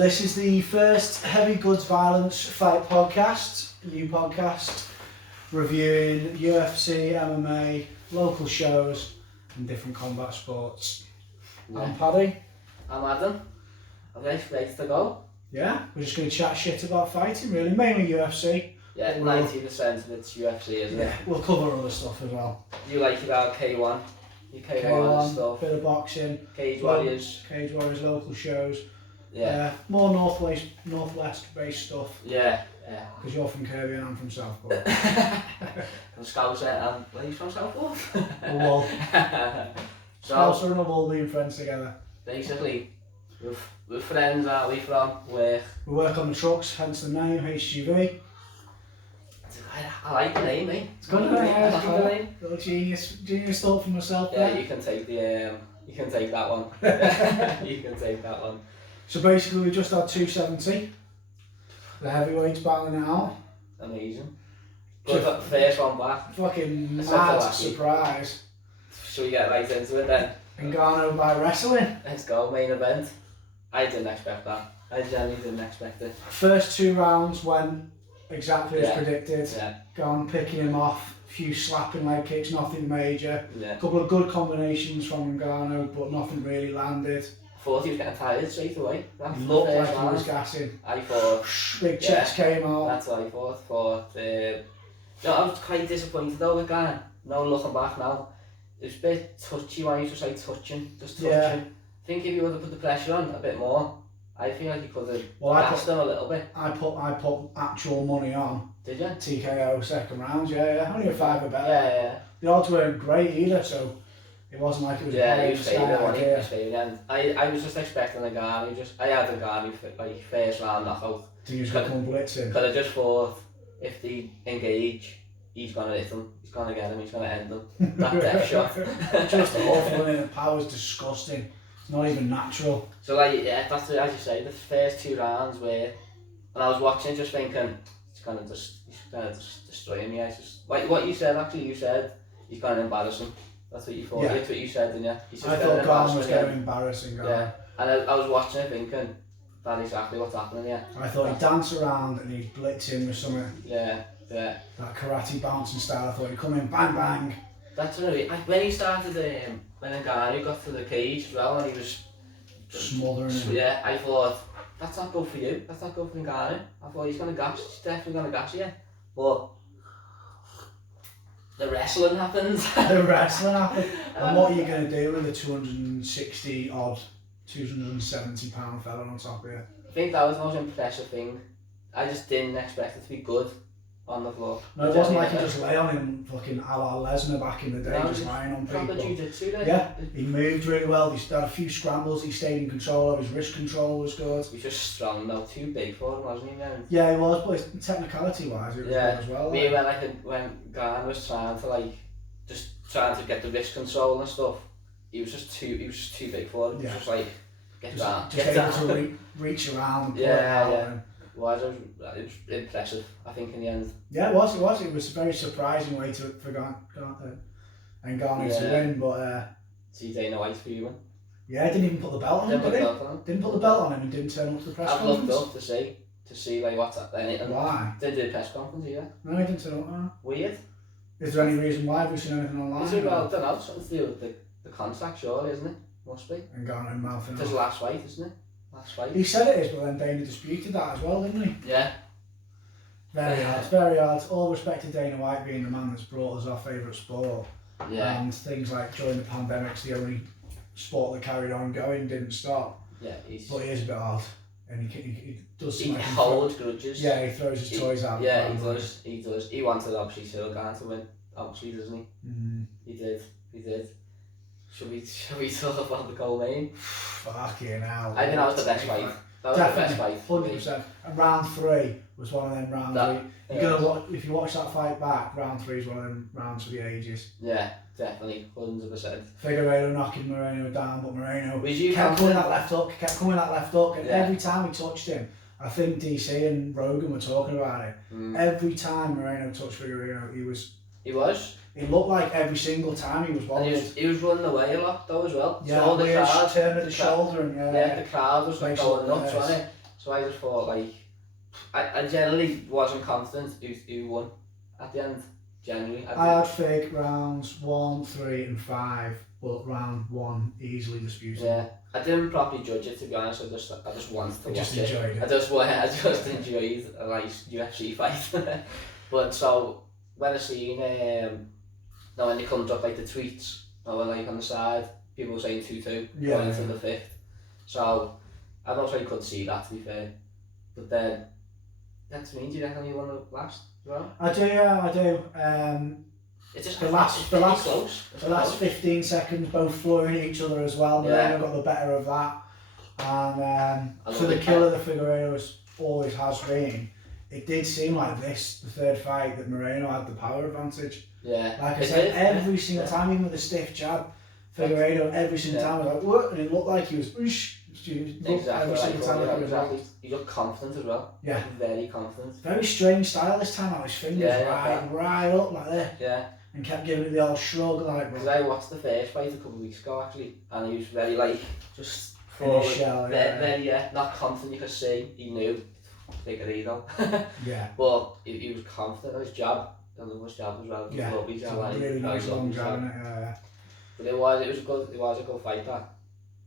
this is the first Heavy Goods Violence Fight podcast, new podcast, reviewing UFC, MMA, local shows and different combat sports. Yeah. I'm Paddy. I'm Adam. Okay, ready to go? Yeah, we're just going to chat shit about fighting really, mainly UFC. Yeah, 90% of it's UFC, isn't it? Yeah, we'll cover other stuff as well. You like your K1? Your K1 and stuff. Bit of boxing. Cage Warriors. Cage Warriors, local shows. Yeah. More northwest based stuff. Yeah. Because you're from Kirby and I'm from Southport. From Scouser and where are you from, Southport? Hull. Scouser and Hull being friends together. Basically, we're friends, aren't we, from work? We work on the trucks, hence the name, HGV. I like the name, mate. It's good, I like the name. Little genius thought for myself Yeah, there. you can take the, you can take that one. You can take that one. So basically we just had 270. The heavyweights battling it out. Amazing. Good, got the first one back. Fucking mad surprise. Should we get right into it then? Ngannou by wrestling. Let's go, main event. I didn't expect that. I genuinely didn't expect it. First 2 rounds went exactly as predicted. Yeah. Gone picking him off, a few slapping leg kicks, nothing major. Yeah. A couple of good combinations from Ngannou, but nothing really landed. I thought he was getting tired straight away. He looked like he was gassing. I thought... Big chest came out. That's what I thought. I was quite disappointed though with Gane. No, looking back now. It was a bit touchy when he was just like touching. I think if he would have put the pressure on a bit more, I feel like he could have gassed him a little bit. I put actual money on. Did you? TKO second round, yeah. Only a $5 bet. Yeah. The odds weren't great either, so it wasn't like it was he was favourite, and I was just expecting a Gane. I had a Gane like first round knockout. To use the come blitzing. But I just thought if they engage, he's gonna hit him. He's gonna get him. He's gonna end him. That death shot. Just awful, and the power's disgusting. It's not even natural. So that's as you say. The first 2 rounds were, and I was watching, just thinking, he's gonna destroy him. Yeah, it's just like what you said. Actually, you said he's gonna embarrass him. That's what you thought. Yeah. That's what you said, didn't you? I thought Gane was going to embarrass him. Yeah, and I was watching it thinking, that's exactly what's happening here. I thought he'd dance around and he'd blitz him with something. Yeah. That karate bouncing style. I thought he'd come in, bang, bang. That's really, when he started, when Ngannou got to the cage as well, and he was smothering him. Yeah, I thought, that's not good for you. That's not good for Ngannou. I thought he's definitely going to gas you. But the wrestling happened. And what are you going to do with the 260 odd, 270 pound fella on top of you? I think that was the most impressive thing. I just didn't expect it to be good on the floor. No, it wasn't like he just lay on him fucking a la Lesnar back in the day, just lying on people. Jiu-jitsu then. Yeah, he moved really well. He had a few scrambles. He stayed in control of his wrist control was good. He was just strong though, too big for him, wasn't he? Then? Yeah, he was, but technicality wise, it was good as well. When Gane was trying to get the wrist control and stuff, he was just too big for him. Yeah. Just like get down. Just able to reach around and pull it out. Yeah. It was impressive, I think, in the end. Yeah, it was. It was a very surprising way for Gane to win, but... See Dana White for you, man. Yeah, didn't even put the belt on him, did he? Didn't put the belt on him and didn't turn up to the press conference. I'd love to see like what's happening. Why? Didn't do a press conference either. No, he didn't turn up. Weird. Is there any reason why? Have we seen anything online? I don't know, something to do with the contract, sure, isn't it? Must be. And Gane mouthing off. It's his last fight, isn't it? Last fight. He said it is, but then Dana disputed that as well, didn't he? Yeah. Very hard. All respect to Dana White being the man that's brought us our favourite sport. Yeah. And things like during the pandemic's the only sport that carried on going, didn't stop. Yeah, but he is a bit hard. And he does he holds grudges. Yeah, he throws his toys out. Yeah, he does. He wanted obviously Gane to win, obviously, doesn't he? Mm-hmm. He did. Should we talk about the co-main? Fucking hell. I think that was the best fight. That was definitely, the best fight. 100%. And round 3 was one of them rounds. If you watch that fight back, round 3 is one of them rounds for the ages. Yeah, definitely, 100%. Figueiredo knocking Moreno down, but Moreno kept coming that left hook, and every time he touched him, I think DC and Rogan were talking about it. Every time Moreno touched Figueiredo, he was. It looked like every single time he was wobbled. And he was running away a lot though as well. Yeah, so the crowd turning the shoulder and the crowd was like going nuts, wasn't it? So I just thought like, I generally wasn't confident who won at the end. Genuinely. I had fake rounds 1, 3 and 5, but round 1 easily disputed. Yeah, I didn't properly judge it, to be honest. I just wanted to watch just it. enjoyed it. I just enjoyed a nice UFC fight. But so when I seen now when it comes up like the tweets or like on the side, people were saying 2-2 going into the 5th. So I don't really could see that, to be fair. But then that's me. Do you reckon you won the last as well? I do, yeah, I do. It's just the last 15 seconds, both flooring each other as well. Moreno got the better of that, and for the killer that Figueiredo always has been, it did seem like the third fight, that Moreno had the power advantage. Yeah. Like I said, every single time, even with the stiff jab, Figueiredo every single time was like, what? And it looked like he was, Exactly. He looked confident as well. Yeah. Very confident. Very strange style this time, how his fingers right up like this. Yeah. And kept giving it the old shrug like. Because I watched the first fight a couple of weeks ago actually, and he was very like, just forward, in his shell, very not confident. You could see he knew. Figueiredo. Yeah. But he was confident on his jab. I love his jab as well. Yeah. Lovely jab. It's a really nice long jab, isn't it? Yeah. But it was a good fight. That.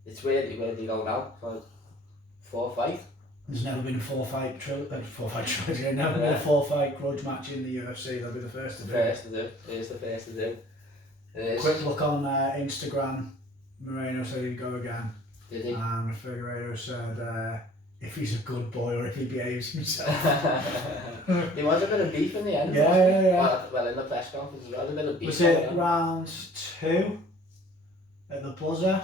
It's where they go now for 4-5. There's never been a 4-fight trilogy. Never been a 4-fight grudge match in the UFC. They'll be the first to do. It is the first to do. Quick look on Instagram. Moreno said he'd go again. Did he? And Figueiredo said if he's a good boy or if he behaves himself. There was a bit of beef in the end. Yeah. Well, in the press conference, there was a bit of beef. Was it round 2 at the buzzer?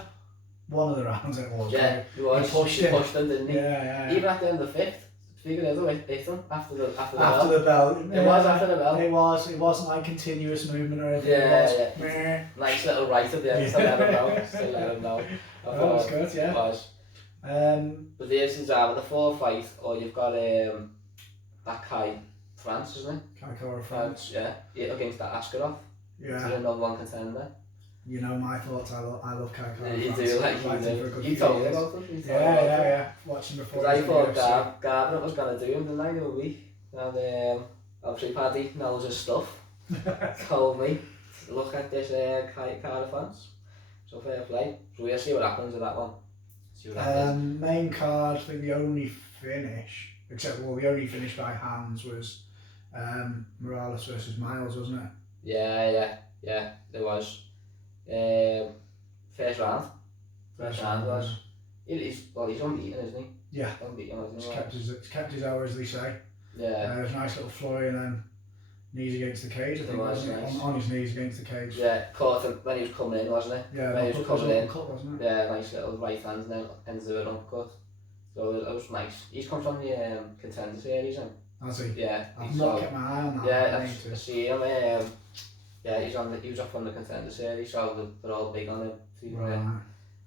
One of the rounds it was. Yeah, he pushed him, didn't he? Yeah. Even at the end of the 5th, Figueiredo hit him after the bell. It was after the bell. It wasn't like continuous movement or anything. Yeah. Nice little right at the end, still let him know. That was good, yeah. It was. But there's the 4th fight, or you've got that guy, France, isn't it? Kai France. Yeah, against that Askarov. Yeah. He's another one contender. You know my thoughts, I love Kai France. You do, like you do. You told me about him. Yeah. Watching before. I thought Gardner was going to do him, didn't I, the other week? And obviously Paddy knows his stuff. Told me, look at this Kai France. So fair play. So we'll see what happens with that one. Main card, I think the only finish by hands was Morales versus Miles, wasn't it? Yeah, there was. First round was. He's unbeaten, isn't he? Yeah. Unbeaten, isn't he? He's kept his hour, as they say. Yeah. There's a nice little flurry and then knees against the cage, I think, nice. on his knees against the cage. Yeah, caught him when he was coming in, wasn't it? Yeah, when he was coming in. Cut, wasn't it? Yeah, nice little right hand and then ends of an uppercut. So it was nice. He's come from the Contender Series, and Has he? yeah. I've not kept my eye on that. Yeah, I see him. Yeah, he was up on the Contender Series, so they're all big on him.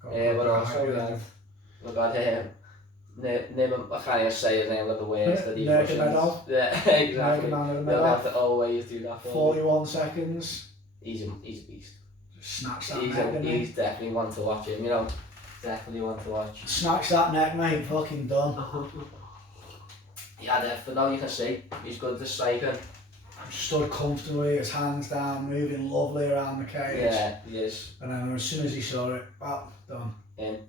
But also we got I can't even say his name with the words that he pushes. Yeah, exactly. They'll have to always do that. 41 seconds. He's a beast. Snatch that neck, he's definitely one to watch him, you know. Definitely one to watch. Snatch that neck, mate. Fucking done. Yeah, definitely. Now you can see he's good to striking. Stood comfortably, his hands down, moving lovely around the cage. Yeah, he is. And then as soon as he saw it, done.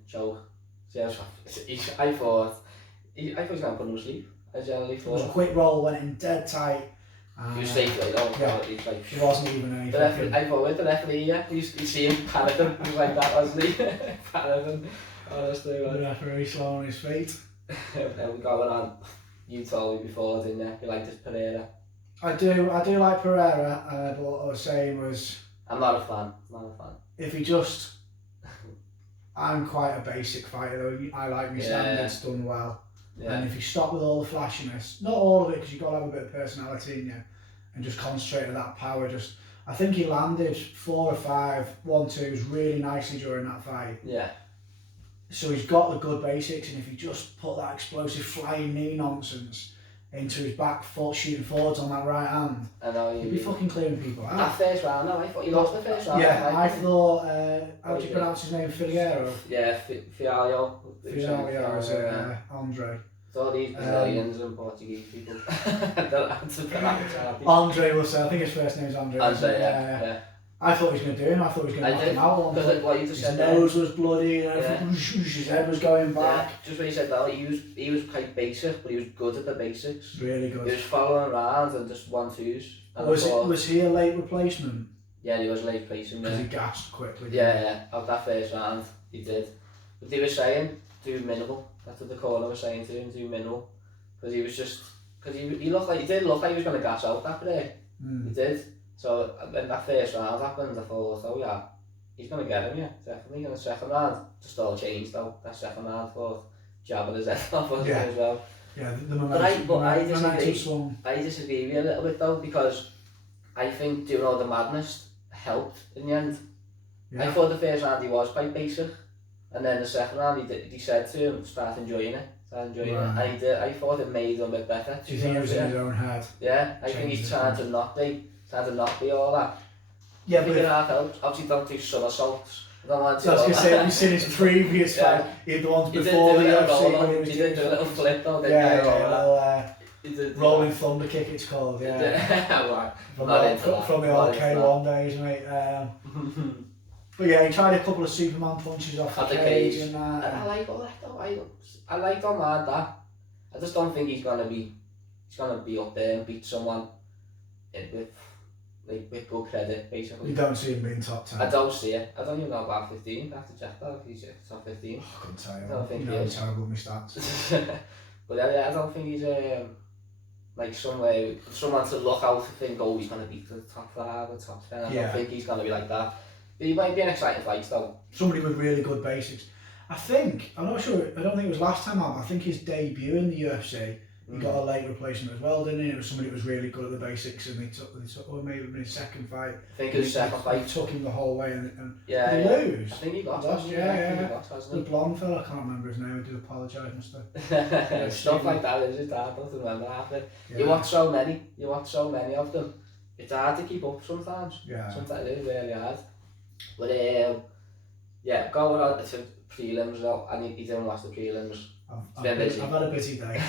Choke. I thought he was going to put him to sleep. I generally thought. It was a quick roll, went in dead tight. He was safe, yeah. He wasn't even anything. I thought with the referee, you see him panicking. He was like that, wasn't he? Panicking. Honestly, the referee slow on his feet. Then we going on. You told me before, didn't you? You like this Pereira. I do like Pereira, but what I was saying was... I'm not a fan. If he just... I'm quite a basic fighter though. I like my standards done well. Yeah. And if you stop with all the flashiness, not all of it, because you've got to have a bit of personality in you, and just concentrate on that power. I think he landed 4 or 5 1-2s really nicely during that fight. Yeah. So he's got the good basics, and if you just put that explosive flying knee nonsense into his back foot, shooting forwards on that right hand, I know he'd be fucking clearing people out. That first round, no, I thought he lost the first round. Yeah, I thought, how do you pronounce his name? Figueiredo? Yeah, Fialio. Fialio, is it? Andre. It's all these Brazilians and Portuguese people. They'll answer for that. Andre was, I think his first name is Andre. Andre, yeah. I thought he was going to do him. I thought he was going to knock him out. Because what you just his said, nose was bloody and everything. His head was going back. Yeah. Just when you said that, he was quite basic, but he was good at the basics. Really good. He was following around and just 1-2s. Was he a late replacement? Yeah, he was a late replacement. Because he gassed quickly. Yeah. Of that first round, he did. But they were saying, do minimal. That's what the corner was saying to him, do minimal. Because he was just, because he did look like he was going to gas out that break. He did. So when that first round happened, I thought, oh yeah, he's going to get him, yeah, definitely. In the second round, just all changed though. That second round, I thought, jabbing his head off as well. Yeah, the momentum. I disagree with you a little bit though, because I think doing all the madness helped in the end. Yeah. I thought the first round he was quite basic, and then the second round he said to him, start enjoying it. And he did. I thought it made him a bit better. Do you think he was in his own head? Yeah, I think he's trying to not be all that. Yeah, but obviously don't do somersaults. I don't want to. So I was going to say, we've seen his previous fight, he had the ones before the UFC. He did do a little flip though, rolling thunder kick it's called, yeah. From the old K1 days, mate. But yeah, he tried a couple of Superman punches off the cage and that. I like all that though. I don't mind that. I just don't think he's gonna be up there and beat someone with good credit, basically. You don't see him being top 10? I don't see it. I don't even know about 15. I have to check that if he's top 15. I couldn't tell you. I don't think he is. Terrible with my stats. But yeah, I don't think he's like someone to look out and think, oh, he's going to beat the top 5 or top 10. I don't think he's going to be like that. But he might be an exciting fight though. Somebody with really good basics. I'm not sure, I don't think it was last time out, I think his debut in the UFC, he got a late replacement as well, didn't he? It was somebody that was really good at the basics, and they took or maybe in his second fight. I think it was second fight. Took him the whole way and did he lose? I think he lost. The blonde fella, I can't remember his name, I do apologise, mister. Stuff like that is hard to remember half it. You watch so many of them. It's hard to keep up sometimes. Yeah. Sometimes it is really hard. But going on to prelims though, and he didn't watch the prelims. I've had a busy day.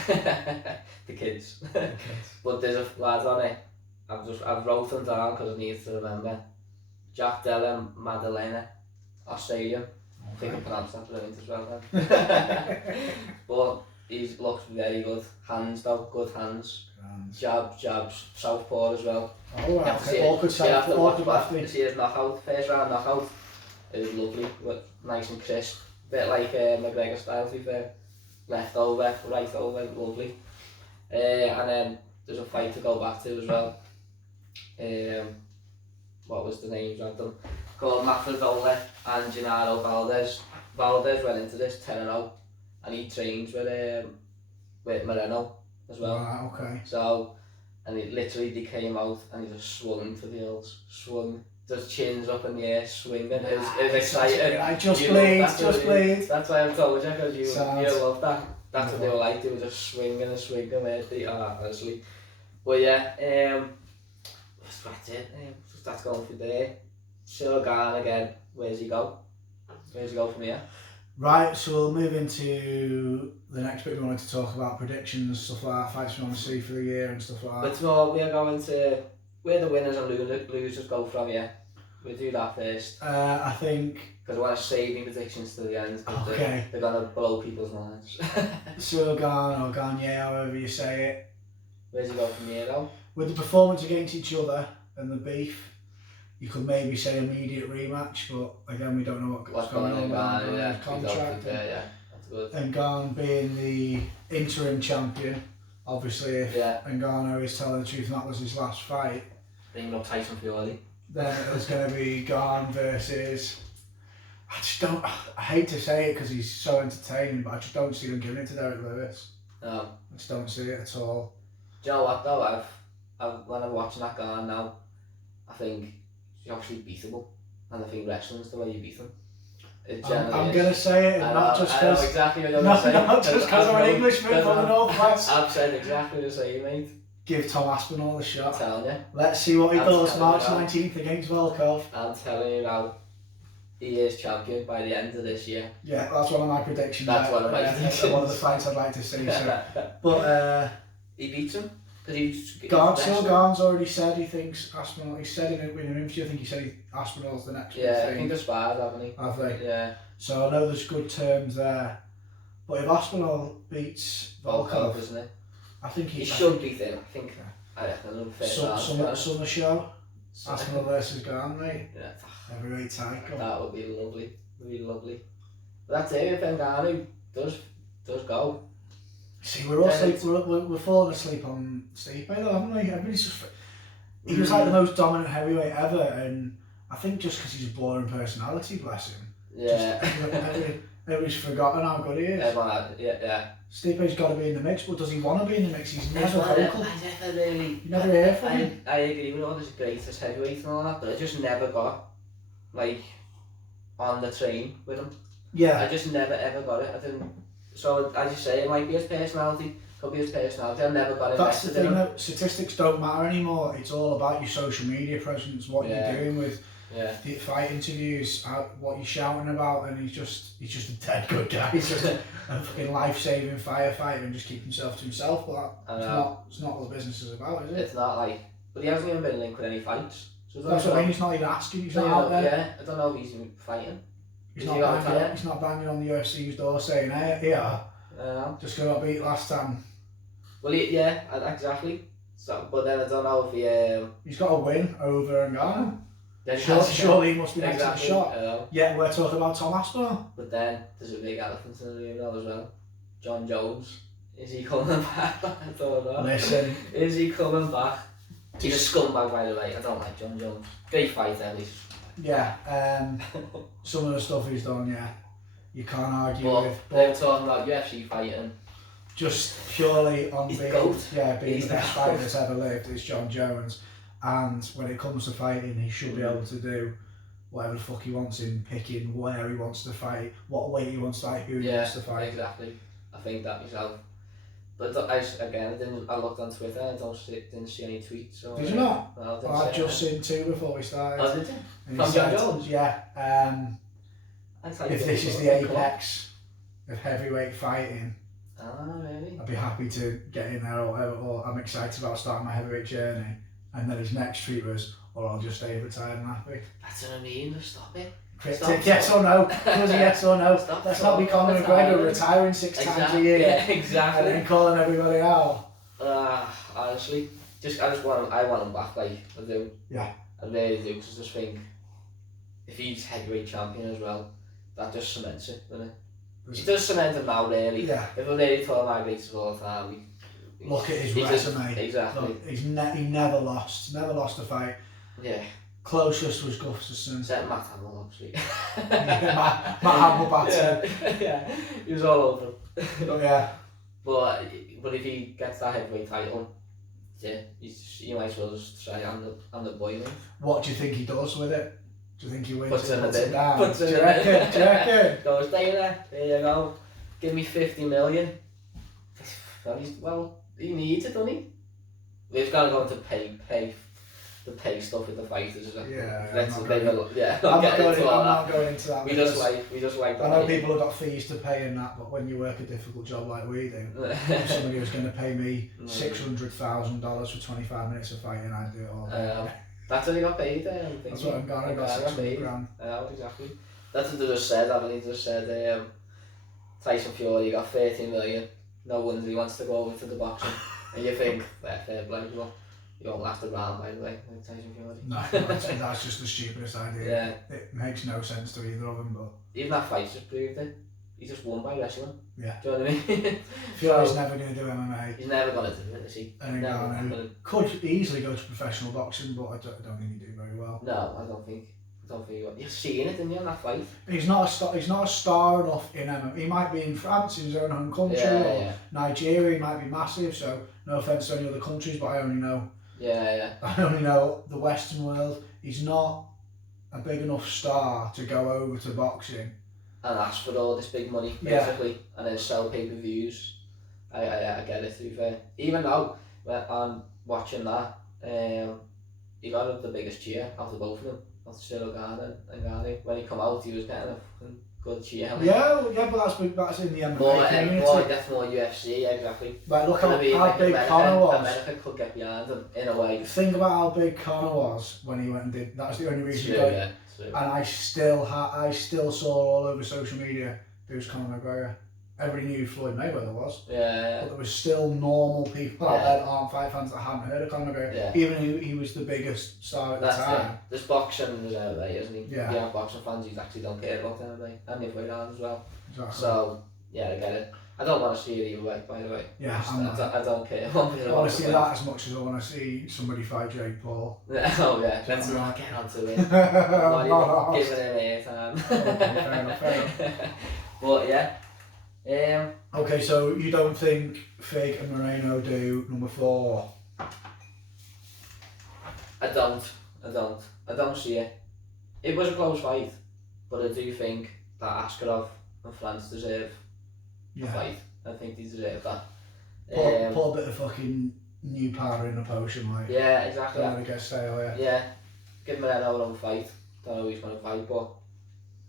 The kids. But there's a lad on it. I've wrote them down because I need to remember. Jack Della Maddalena, Australian. Okay. I think I pronounced that brilliant as well then. But he looks very good. Hands though, good hands. Jabs, southpaw as well. Oh wow, awkward southpaw, awkward lefty. See his knockout, first round knockout. It was lovely, nice and crisp. Bit like McGregor style, to be fair. Left over, right over, lovely. And then there's a fight to go back to as well. What was the names of them? Called Mafradola and Gennaro Valdez. Valdez went into this 10-0 and he trains with Moreno as well. Wow, okay. So, and they came out and he just swung for the hills, just chins up in the air, swinging. It was exciting. I just played. That's why I told you, because you love that. That's what they were like. They were just swinging, honestly. But yeah, that's it. That's going for there. Shogun again. Where's he go from here? Right, so we'll move into the next bit. We wanted to talk about predictions, stuff like that, fights we want to see for the year and stuff like that. But tomorrow we are going to where the winners and losers go from here. We'll do that first. I think... Because I want to save my predictions to the end. Okay. They're going to blow people's minds. Shogun or Gagne, however you say it. Where's he go from here though? With the performance against each other and the beef, you could maybe say immediate rematch, but again we don't know what's going on with his contract. Yeah, that's good. And Ngannou being the interim champion, obviously if Ngannou is telling the truth and that was his last fight, bringing up Tyson Fury, then there's going to be Ngannou versus... I hate to say it because he's so entertaining, but I just don't see them giving it to Derek Lewis. No. I just don't see it at all. Do you know what though, when I'm watching that Ngannou now, I think he's obviously beatable, and I think wrestling's the way you beat him. I'm going to say it, not just because... I know exactly what you're going to say. Not just because I'm an Englishman from the Northwest. I've said exactly the same, mate. Give Tom Aspinall a shot. I'm telling you. Let's see what he does March 19th against Volkov. I'm telling you now. he is champion by the end of this year. Yeah, that's one of my predictions. That's one of my predictions. One of the fights I'd like to see. So. But he beats him because Garn's already said he thinks Aspinall. He said in an interview, I think he said Aspinall's the next. Yeah, I think they're sparred, haven't he? Have they? Yeah. So I know there's good terms there. But if Aspinall beats Volkov, isn't it? I think he should beat him. I think. I reckon summer show. Aspinall versus Garn, mate. Yeah. Heavyweight title. That would be lovely. Would be lovely. But that's it. If Ngannou does go. See, we're all we're falling asleep on Stipe though, haven't we? He was like the most dominant heavyweight ever, and I think just because he's a boring personality, bless him. Yeah. Everybody's forgotten how good he is. Yeah. Stipe's got to be in the mix, but does he want to be in the mix? He's never vocal. You never hear from him. I agree with all this greatest heavyweight and all that, but I just never got like on the train with him. Yeah. I just never ever got it. I didn't. So as you say, it might be his personality. Could be his personality. I never got it. That's the thing. That statistics don't matter anymore. It's all about your social media presence, what you're doing with. The fight interviews, what you're shouting about, and he's just a dead good guy. He's just a fucking life-saving firefighter and just keep himself to himself. But it's not what the business is about, is it? It's not like, but he hasn't even been linked with any fights. So that's what I mean. He's not even asking. He's not out there. Yeah, I don't know if he's even fighting. He's not banging on the UFC's door saying, "Hey, here, just got beat last time." Well, exactly. So, but then I don't know if he's got a win over Ngannou. Surely he must be next to the shot. Yeah, we're talking about Tom Aspinall. But then there's a big elephant in the room now as well. John Jones. Is he coming back? I don't know. Listen. Is he coming back? He's a scumbag, by the way. I don't like John Jones. Great fighter, at least. Yeah. Some of the stuff he's done, you can't argue with. But they're talking about UFC fighting. Just purely on being the best fighter that's ever lived is John Jones. And when it comes to fighting, he should be able to do whatever the fuck he wants in picking where he wants to fight, what weight he wants to fight, who he wants to fight. Exactly. I think that myself. But I looked on Twitter and didn't see any tweets. So, did you not? No, I've just seen two before we started. Oh, did you? And From John Jones? Yeah. If this is the apex of heavyweight fighting, really? I'd be happy to get in there or I'm excited about starting my heavyweight journey. And then his next tweet was, or I'll just stay retired and happy. That's what I mean, just stop it. Cryptic, yes or no? Yes or no? Let's not be Conor McGregor retiring 6 times a year. Yeah, exactly. And then calling everybody out. Honestly, I want him back, like, I do. Yeah. I really do, because I just think, if he's heavyweight champion as well, that just cements it, doesn't it? It does cement him now, really. Yeah. If we're really talking about greatest of all time, look at his resume. Exactly. Look, he never lost a fight. Yeah. Closest was Gustafsson. Except Matt Hamill, obviously. Matt Hamill battered. Yeah, he was all over him. But yeah. But if he gets that heavyweight title, you might as well just try on the boy, mate. What do you think he does with it? Do you think he wins? Puts it in a bin. Do you reckon? Goes, there you go. Give me 50 million. Well, he needs it, doesn't he? We've got to go into pay stuff with the fighters. Yeah, I'm not going into that. We just like. I know people have got fees to pay in that, but when you work a difficult job like we do, if somebody was going to pay me $600,000 for 25 minutes of fighting, I'd do it all day. That's what he got paid. That's what I'm got. I got $600,000. Exactly. That's what they just said. Haven't they? Just said Tyson Fury got 13 million. No wonder he wants to go over to the boxing. And you think, fair play, well, you won't last around, by the way, like Tyson Fury. No, that's just the stupidest idea. Yeah. It makes no sense to either of them, but... Even that fight just proved it. He just won by wrestling. Yeah. Do you know what I mean? Fury's never going to do MMA. He's never going to do it, is he? And could easily go to professional boxing, but I don't think he'd do very well. No, I don't think you're seeing it, didn't you, in that fight? He's not a star enough in MMA. He might be in France, in his own home country, or Nigeria. He might be massive. So no offense to any other countries, but I only know. I only know the Western world. He's not a big enough star to go over to boxing and ask for all this big money, basically, and then sell pay-per-views. I get it, to be fair. Even though when I'm watching that, he got the biggest cheer out of both of them. Cyril Gane and Gane. When he come out, he was getting a fucking good cheer. Like. Yeah, that's in the MMA community. More UFC, yeah, exactly. Like, look how big Conor was. America could get behind him in a way. Think about how big Conor was when he went and did. That was the only reason he got it. And I still saw all over social media it was Conor McGregor. Everybody knew who Floyd Mayweather was. Yeah. But there was still normal people out there that aren't fight fans that hadn't heard of Conor McGregor. Yeah. Even he was the biggest star at the time. It. There's boxing is out there, isn't he? Yeah. Boxing fans who actually don't care about MMA and the other way around as well. Exactly. So yeah, I get it. I don't want to see it either way, by the way. Yeah, I don't care. I want to see that as much as I want to see somebody fight Jake Paul. Oh yeah, let's not get onto it. I'm not even giving him any time. Fair enough. But yeah. Okay, so you don't think Fig and Moreno do number 4? I don't see it. It was a close fight, but I do think that Askarov and France deserve a fight. I think they deserve that. Put a bit of fucking new powder in the potion, like. Yeah, exactly. Don't want to get stale, yeah. Yeah, give Moreno another fight. Don't know who he's going to fight, but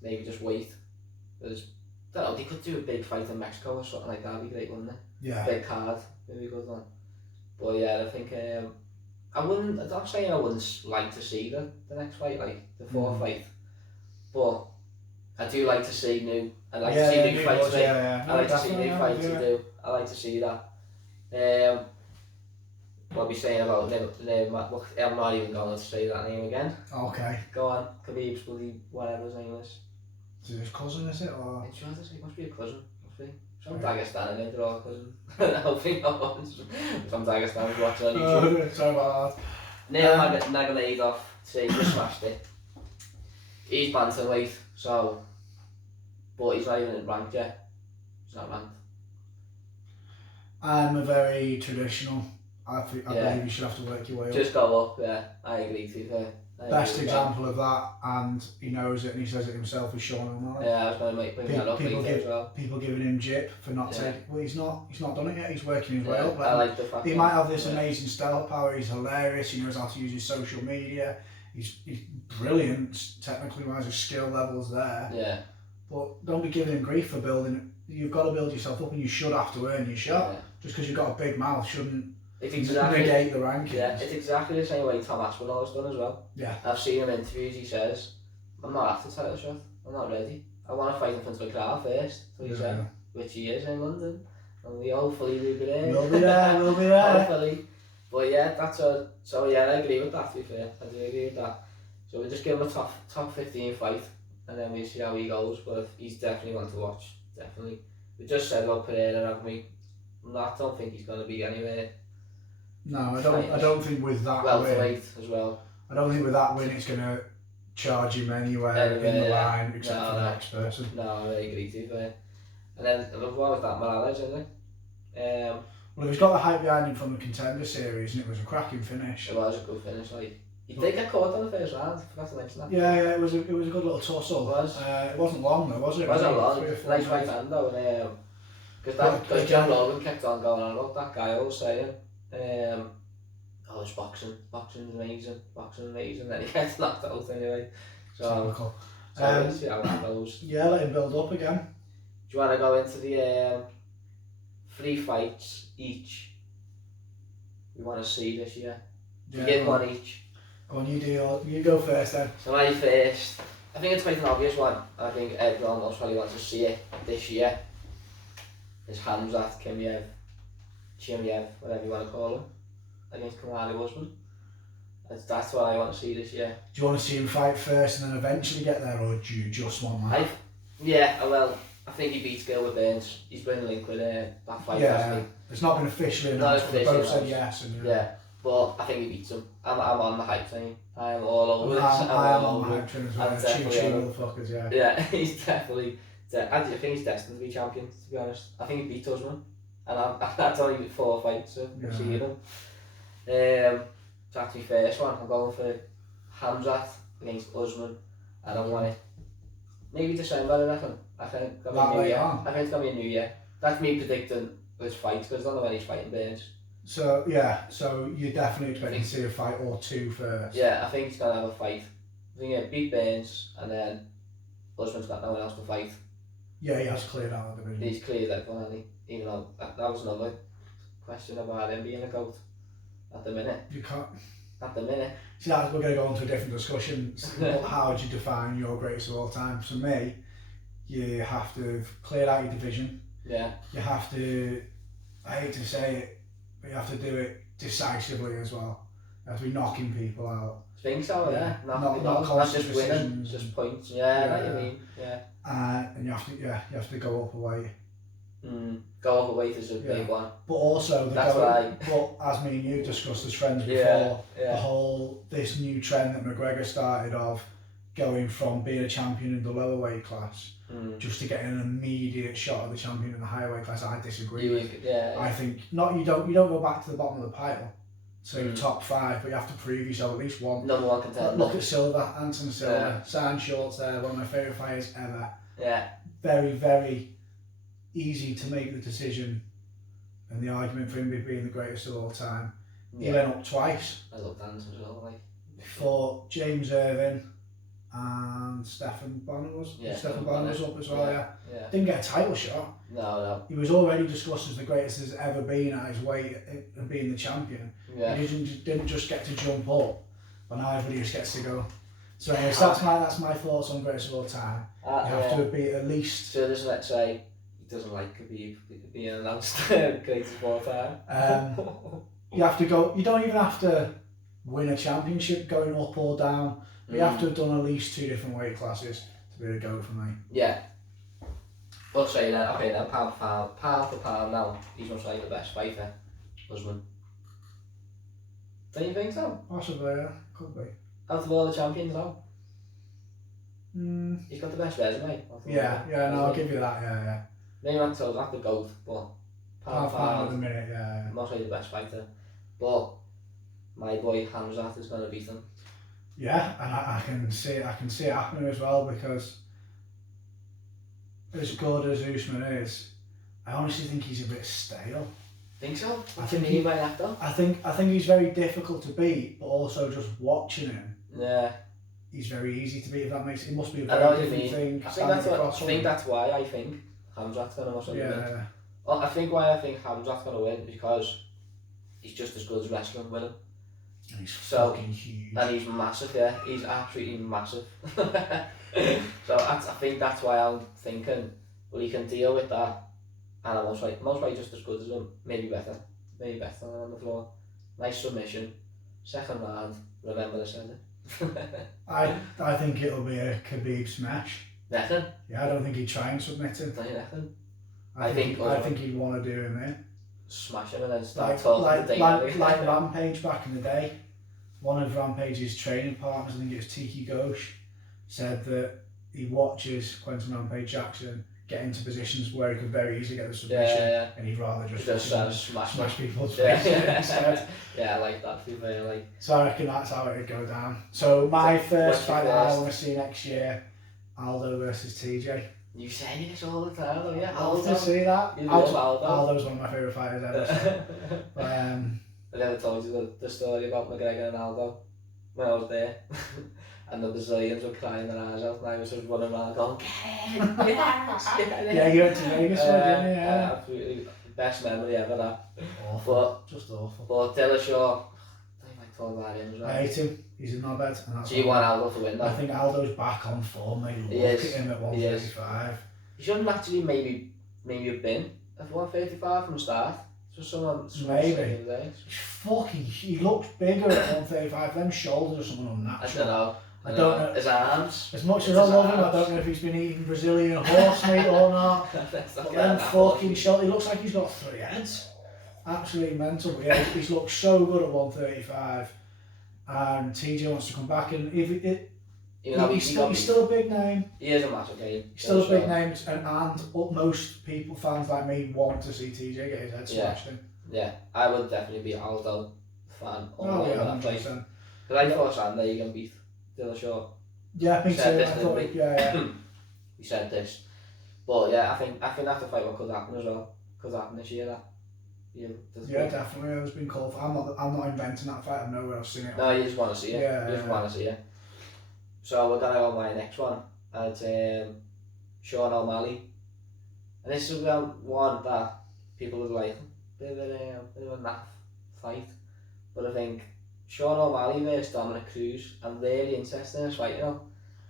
maybe just wait. There's, I don't know, they could do a big fight in Mexico or something like that. That'd be great, wouldn't it? Yeah. Big card, maybe a good one. But yeah, I think I'm not saying I wouldn't like to see the next fight, like the 4th fight, but I do like to see new. I like to see new fights. I like to see new fights to do. I like to see that. What are we saying about the name? I'm not even going to say that name again. Okay. Go on, Khabib's bloody whatever his name is. Is it his cousin, is it? Or? It's trying to say, it must be a cousin. Must be. Some Dagestan in it, they're all cousins. I don't think no one's. Some Dagestan's watching on YouTube. Sorry about that. Neil Nagaladov, he just smashed it. He's bantamweight, so. But he's not even ranked yet. He's not ranked. I'm a very traditional. I believe you should have to work your way up. Just go up, yeah. I agree, to be fair. Best example of that, and he knows it and he says it himself, is Sean O'Malley. Yeah, I was going to bring that up later as well. People giving him jip for not taking. Well, he's not done it yet. He's working his way up. I like the fact he might have this amazing star power. He's hilarious. He knows how to use his social media. He's brilliant technically wise. His skill levels there. Yeah. But don't be giving him grief for building. You've got to build yourself up, and you should have to earn your shot. Yeah. Just because you've got a big mouth shouldn't. It's exactly, negate the rankings. Yeah, it's exactly the same way Tom Aspinall's done as well. Yeah. I've seen him in interviews, he says, I'm not after title shot, I'm not ready. I want to fight in front of a crowd first, so he said, which he is in London. And hopefully we'll be there. We'll be there. Hopefully. But yeah, so yeah, I agree with that, to be fair. I do agree with that. So we'll just give him a top 15 fight, and then we'll see how he goes, but he's definitely one to watch, definitely. We just said about Pereira, haven't we? I don't think he's going to be anywhere. No, I don't think with that welterweight as well. I don't think with that win it's going to charge him anywhere in the line except for the next person. No, I agree to you. And then what was that, Morales, isn't it? Well, he's got the hype behind him from the Contender Series, and it was a cracking finish. It was a good finish, like. He did get caught on the first round, I forgot to mention that. Yeah, it was a good little tussle. It wasn't long though, was it? It wasn't long, nice right hand though, because John Logan kept on going on about that guy, I was saying, oh, it's boxing's amazing, and then he gets knocked out anyway. So let's see how that goes. Yeah, let him build up again. Do you want to go into the 3 fights each we want to see this year? Yeah, give one each. Go on, you go first then. So my first, I think it's quite an obvious one. I think everyone else probably wants to see it this year. Is Khamzat Chimaev, whatever you want to call him, against Kamari Usman. That's what I want to see this year. Do you want to see him fight first and then eventually get there, or do you just want that? I think he beats Gilbert Burns. He's been linked with that fight. Yeah, it's not been officially announced, but both said yes. Yeah, but I think he beats him. I'm on the hype train. I'm all over this. I am on the hype train as well. Cheap motherfuckers, yeah. Yeah, he's definitely. I think he's destined to be champion, to be honest. I think he beat Usman. And that's only 4 fights, so we'll see them. So that's my first one. I'm going for Khamzat against Usman. And I want it maybe December, I reckon. I think it's going to be a new year. That's me predicting this fight, because I don't know when he's fighting Burns. So you're definitely expecting to see a fight or 2 first? Yeah, I think he's going to have a fight. I think he beat Burns, and then Usman's got no one else to fight. Yeah, he has cleared out the division. He's cleared that one, hasn't he? Even though that was another question about him being a GOAT at the minute. You can't. At the minute. See, we're going to go into a different discussion. How would you define your greatest of all time? For me, you have to clear out your division. Yeah. You have to, I hate to say it, but you have to do it decisively as well. You have to be knocking people out. I think so, yeah. Not just winning, just points. Yeah, I know what you mean. Yeah. And you have to go up a weight. Go up a weight is a big one. But also, but as me and you discussed as friends before, the whole, this new trend that McGregor started of going from being a champion in the lower weight class just to get an immediate shot at the champion in the higher weight class, I disagree. I think you don't go back to the bottom of the pile, so top 5, but you have to prove yourself at least one. Number 1 contender. Look at Silva, Anton Silva, signed shorts there, one of my favourite fighters ever. Yeah. Very, very easy to make the decision and the argument for him being the greatest of all time. He went up twice. I love Anton as well, like. For James Irvin and Stephan Bonner was. Stephan Bonner was up as well, yeah. Didn't get a title shot. No. He was already discussed as the greatest there's ever been at his weight and being the champion. Yeah. He didn't just get to jump up, but now everybody just gets to go. So anyways, that's my thoughts on greatest of all time. You have to be at least. So just let's say he doesn't like Khabib being announced greatest of all time. You have to go. You don't even have to win a championship going up or down. You have to have done at least 2 different weight classes to be a go for me. Yeah. We'll say that. Okay, then pound for pound now, he's most likely the best fighter. Usman. Don't you think so? Possibly, yeah. Could be. Out of all the champions though? He's got the best resume. Yeah, no, I'll give you that, yeah. Maybe not so not the GOAT, but pound for pound at the minute, yeah. Most likely the best fighter. But my boy Hamzat is going to beat him. Yeah, and I can see it happening as well, because as good as Usman is, I honestly think he's a bit stale. Think so? I think he's very difficult to beat, but also just watching him. Yeah. He's very easy to beat, if that makes it. It must be a very different thing. I think that's why I think Hamzat's going to win. Well, I think why I think Hamzat's going to win is because he's just as good as wrestling with him. And he's fucking huge. And he's massive, yeah. He's absolutely massive. So I think that's why I'm thinking, well, he can deal with that. And I'm most likely just as good as him. Maybe better than him on the floor. Nice submission. Second round. Remember to send it. I think it'll be a Khabib smash. Reckon? Yeah, I don't think he'd try and submit him. Don't you reckon? I think he'd want to do him in. Smash him and then start talking like Rampage back in the day. One of Rampage's training partners, I think it was Tiki Ghosh, said that he watches Quentin Rampage Jackson get into positions where he could very easily get the submission, and he'd rather just smash people's faces instead. Yeah, I like that. So I reckon that's how it would go down. So my first fight that I want to see next year, Aldo versus TJ. You say this all the time, though, yeah. I love to see that. Aldo's one of my favourite fighters ever. So. I never told you the story about McGregor and Aldo when I was there. And the Brazilians were crying their eyes out, and I was just running around going, yes! Yeah, you went to Vegas, didn't you? Yeah. Absolutely. Best memory ever, that. Awful. Just awful. But Dillashaw, I might talk about him as well. I hate him. He's a knobhead. So you want Aldo to win, though? I think Aldo's back on form, mate. Look at him at 135. He shouldn't actually maybe have been at 135 from the start. Just someone maybe. He looks bigger at 135. Them shoulders are something unnatural. I don't know. His arms. As much as I love him, I don't know if he's been eating Brazilian horse meat or not. But them fucking shoulders, he looks like he's got 3 heads. Absolutely mental. But yeah, he's looked so good at 135. And TJ wants to come back, and he's still a big name. He is a massive name. He's still a big name, and most people, fans like me, want to see TJ get his head smashed in. Yeah, I would definitely be an Aldo fan. Oh yeah, 100%. Because I thought Sunday you can beat Dillashaw. Yeah, me too. I thought, yeah. He said this, but yeah, I think that's the fight what could happen as well. Could happen this year. That. Yeah, definitely. There's been called for. I'm not inventing that fight. I know where I've seen it. No, you just want to see it. Yeah, you just want to see it. So we're gonna go my next one. And Sean O'Malley. And this is one that people would like. Bit of a naff fight. But I think Sean O'Malley versus Dominic Cruz, I'm really interested in this fight, you know.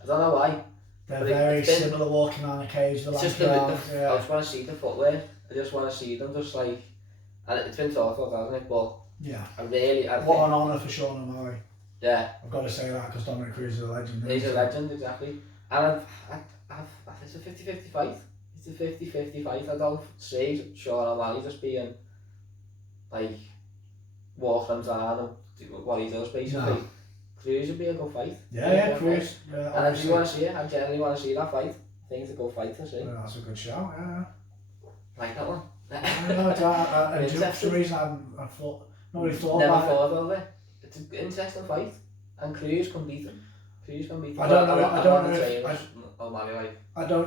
I don't know why. They're very similar walking on a cage. I just want to see the footwork. I just want to see them just like, and it's been talked about, hasn't it? But yeah, what an honour for Sean O'Malley. Yeah, I've got to say that because Dominic Cruz is a legend. He's a legend, exactly. And it's a 50-50 fight. It's a 50-50 fight. I don't see Sean O'Malley just being like walking him down and do what he does basically. No. Cruz would be a good fight. Yeah, Cruz. Yeah, and if you want to see it, I generally want to see that fight. I think it's a good fight to see. Yeah, that's a good shout, yeah. Like that one. For some reason I thought, not really thought Never about it. thought about it. It's an interesting fight. And Cruz can beat him. I don't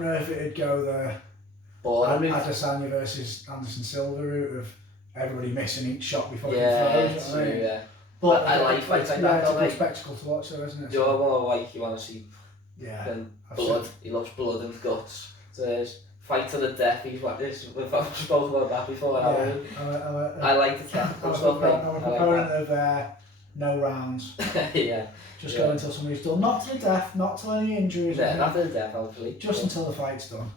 know if it'd go the Adesanya versus Anderson Silva route of everybody missing each shot before he throws. Yeah. But I like fights like that. It's a good spectacle to watch, though, isn't it? You're more like you want to see blood. Seen. He loves blood and guts. So there's fight to the death. He's what this. We've spoken about that before. I like the technical stuff. I'm a proponent of no rounds. Yeah. Just go until somebody's done. Not to the death, not to any injuries. Yeah, not to the death, obviously. Just until the fight's done.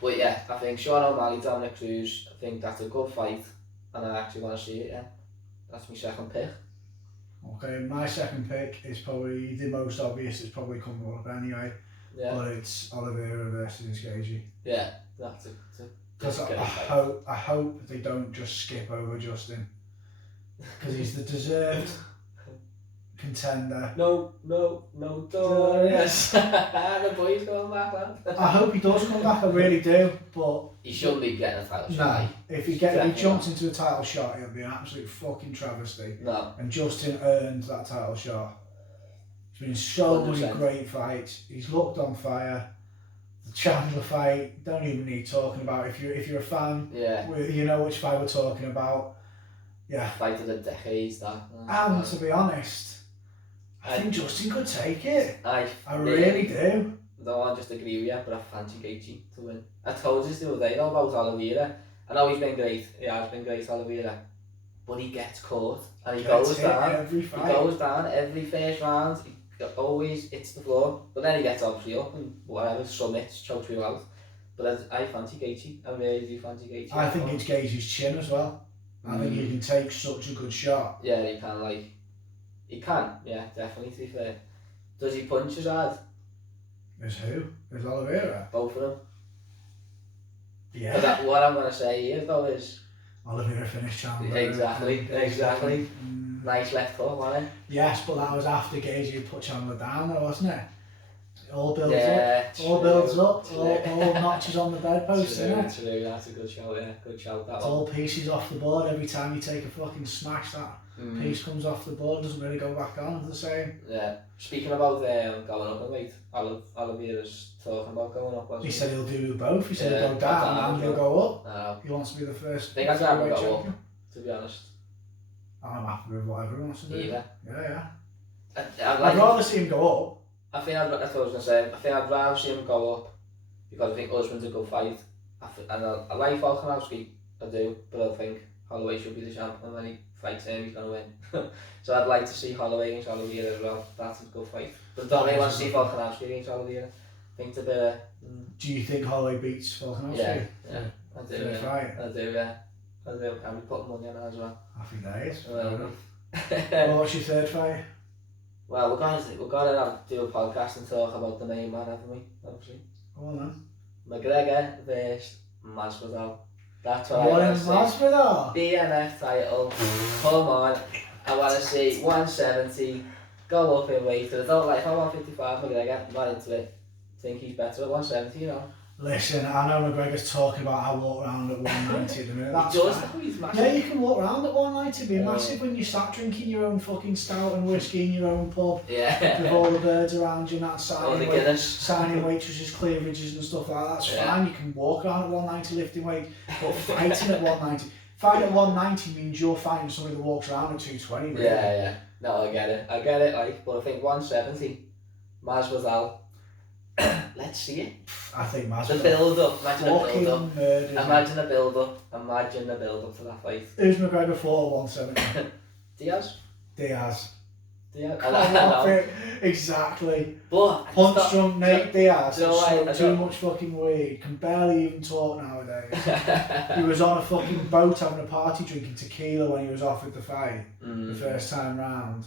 But yeah, I think Sean O'Malley, Dominic Cruz, I think that's a good fight. And I actually want to see it, yeah. That's my second pick. Okay, my second pick is probably the most obvious. It's probably coming up anyway. Yeah. But it's Oliveira versus Gaethje. Yeah, that's a because I hope they don't just skip over Justin. Because he's the deserved contender. No, yes. The boy's going back, man. I hope he does come back, I really do, but he shouldn't be getting a title shot. No, if he jumps into a title shot, it'll be an absolute fucking travesty. No. And Justin earned that title shot. He's been in so 100%. Many great fights. He's looked on fire. The Chandler fight, don't even need talking about. If you're a fan, you know which fight we're talking about. Yeah. Fight of the decades, that. And to be honest, I think Justin could take it. I really do. I don't want to just agree with you, but I fancy Gaethje to win. I told you the other day though about Oliveira. I know he's been great. He has been great, Oliveira. But he gets caught and he goes down. Every fight. He goes down every first round. He always hits the floor. But then he gets obviously up and whatever, submits, chokes you out. But I fancy Gaethje. I really do fancy Gaethje. I think it's Gaethje's chin as well. I think he can take such a good shot. Yeah, he can, yeah, definitely, to be fair. Does he punch as hard? As who? As Oliveira? Both of them. Yeah. But what I'm going to say here, though, is... Oliveira finished Chandler. Exactly. Nice left hook, wasn't it? Yes, but that was after Gaethje put Chandler down, though, wasn't it? It all builds up. All builds up. All notches on the bedpost, isn't it? True, that's a good shout, yeah. Good shout, that it's one. All pieces off the board. Every time you take a fucking smash, that piece comes off the board, doesn't really go back on the same. Yeah. Speaking about going up in weight, Oliveira's talking about going up, wasn't he? He said he'll do both. He said he'll go down and he'll go up. He wants to be the first. I think I'd rather go up, to be honest. I'm happy with whatever he wants to do. Yeah. I'd rather see him go up. I think I'd rather see him go up because I think Usman's a good fight. I like Volkanovski, I do, but I think Holloway should be the champ, and when he fights him, he's going to win. So I'd like to see Holloway against Oliveira as well. That's a good fight. But I don't really want to see Volkanovski against Oliveira. I think it's a bit... Do you think Holloway beats Volkanovski? Yeah. I do, yeah. I'll be putting money on that as well. Happy days. Well, what's your third fight? Well, we're gonna do a podcast and talk about the main man, haven't we? Obviously. Go on then. McGregor versus Masvidal. That's what I want to see. Masvidal? BMF title. Come on. I want to see 170. Go up in weight. I don't like 155 McGregor. I'm not into it. I think he's better at 170, you know. Listen, I know McGregor's talking about I walk around at 190 at the minute. That's he does, though, he's massive. Yeah, you can walk around at 190, be massive when you start drinking your own fucking stout and whiskey in your own pub. Yeah. With all the birds around you and that signing waitresses, cleavages and stuff like that. That's fine, you can walk around at 190 lifting weight, but fighting at 190. Fighting at 190 means you're fighting somebody that walks around at 220, really. Yeah. No, I get it, like, but I think 170, Masvidal, let's see it. I think The Masvidal. build-up, imagine the Fucking build-up. murders him. Imagine the build-up to that fight. Who's McGregor for 170? Diaz? Diaz. Diaz? Come I off know. it. Exactly. But, Punch drunk Nate Diaz. do you know why- Smoked I too don't- much fucking weed. Can barely even talk nowadays. He was on a fucking boat having a party drinking tequila when he was offered the fight the first time round.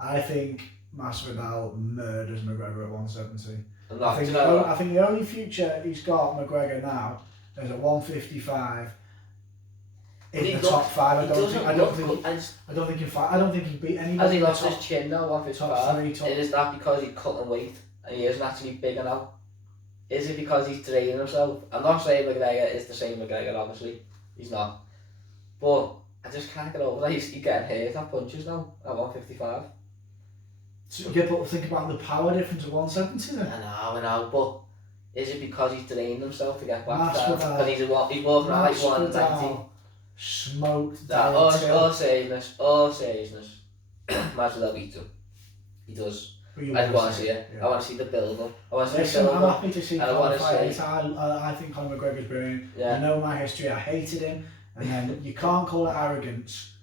I think Masvidal murders McGregor at 170. I think the only future he's got, McGregor, now is at 155 in the top five. I don't think he beat anybody. Has he in the lost top, his chin now, top 155? three, Is that because he's cutting weight and he isn't actually bigger now? Is it because he's training himself? I'm not saying McGregor is the same McGregor, obviously. He's not. But I just can't get over that. He's getting hit at punches now at 155. So, yeah, but think about the power difference at 170 then. I know, but is it because he's trained himself to get back there? Masvidal. Because he's walking around like 190. Smoked That, down all till. seriousness. Masvidal beats him. He does. I want to see it. Yeah. I want to see the build-up. I want to see Listen, the I'm build-up. happy to see And I Conor wanna fight. say- I think Conor McGregor's brilliant. Yeah. You know my history, I hated him. And then you can't call it arrogance